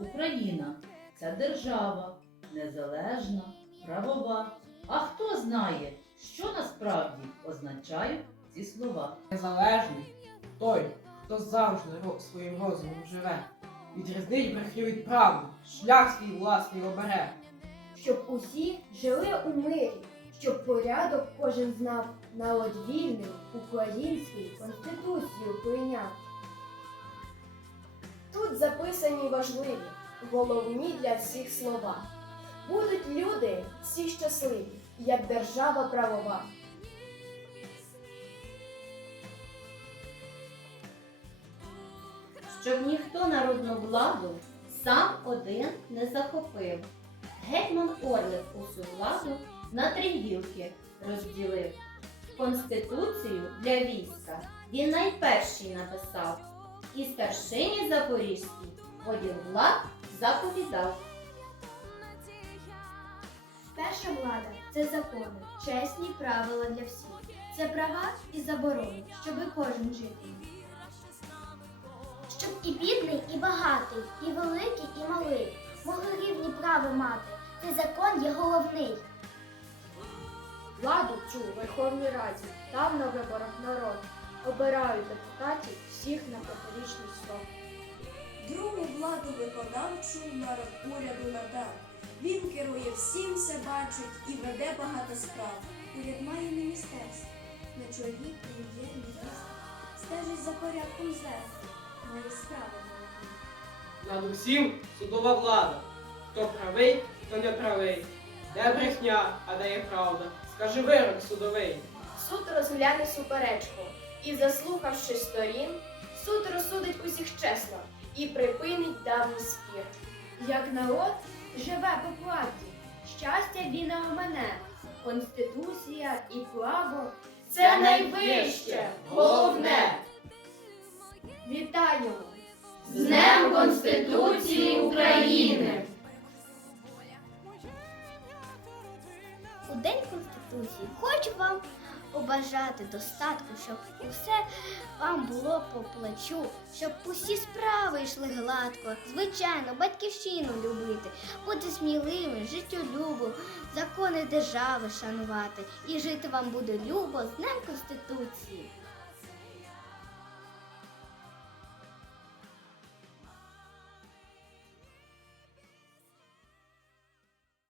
Україна це держава, незалежна, правова. А хто знає, що насправді означають ці слова? Незалежний той, хто завжди своїм розумом живе, відрізнить брехню від правди, шлях свій власний обере. щоб усі жили у мирі, щоб порядок кожен знав, народ вільний український конституцію прийняв. Тут записані важливі, головні для всіх слова. Будуть люди всі щасливі, як держава правова. щоб ніхто народну владу сам один не захопив. Гетьман Орлик усю владу на три гілки розділив. Конституцію для війська він найперший написав, і старшині Запорізькій поділ влад заповідав. Перша влада це закони, чесні правила для всіх. Це права і заборони, щоби кожен жити. Щоб і бідний, і багатий, і великий, і малий могли рівні права мати. Цей закон є головний. Владу цю в Верховній Раді дав на виборах народ. Обирають депутатів всіх на п'ятирічний срок. Владу виконавчу народ уряду надав. Він керує всім, все бачить і веде багато справ. Уряд має міністерство, на чолі прем'єр-міністр. Стежить за порядком зверху, має справи. Над усім судова влада. Хто правий, хто не правий. Де брехня, а де є правда. Скажи вирок судовий. Суд розгляне суперечку і, заслухавши сторін, суд розсудить усіх чесно і припинить давній спір. Як народ живе по правді, щастя він не мене, конституція і право це найвище, головне. Вітаємо! З Днем Конституції України! У День Конституції хочу вам побажати достатку, щоб усе вам було по плечу, щоб усі справи йшли гладко. Звичайно, батьківщину любити, бути сміливим, життєлюбим, закони держави шанувати. І жити вам буде любо з Днем Конституції.